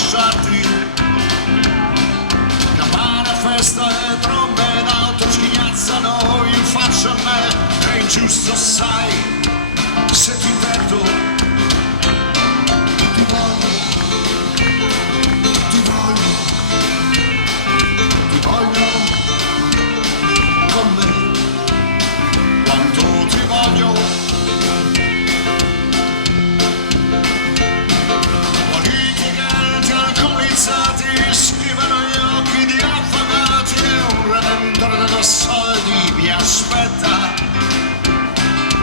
lasciarti. Campane, festa e trombe d'auto schignazzano in faccia a me, è ingiusto sai, se ti perdo ti voglio, ti voglio, ti voglio con me, quanto ti voglio. Scrivono gli occhi di affamati e un redentore da soldi mi aspetta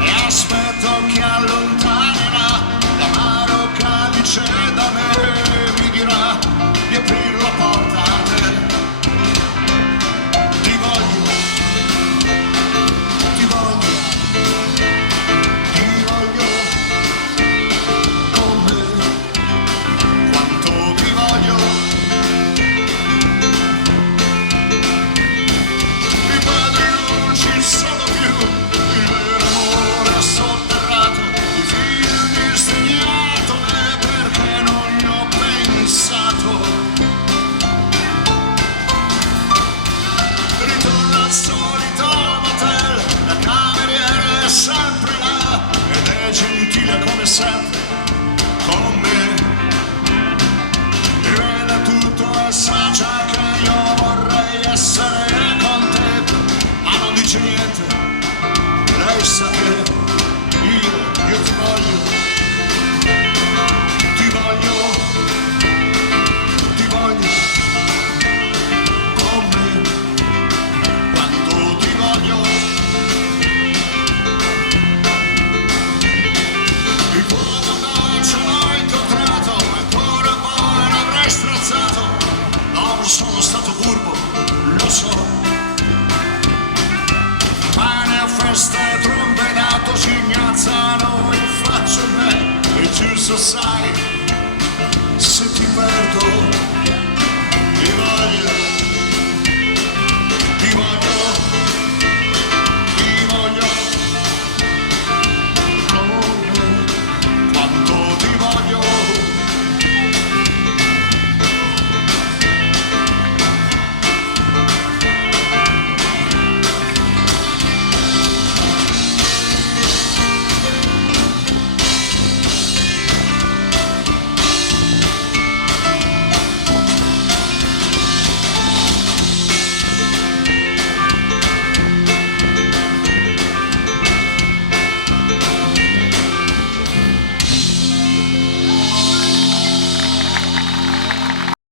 e aspetto che allontanerà l'amaro calice da me, mi dirà di aprire la porta a te. Ti voglio, ti voglio, ti voglio con me, quanto ti voglio. Come sempre con me rivela tutto e sa già che io vorrei essere con te, ma non dice niente, lei sa che io ti voglio, ti voglio, ti voglio con me, quando ti voglio. Sono stato furbo, lo so. Pane a festa e trombe d'auto si ignazzano in faccia a me, e giusto sai.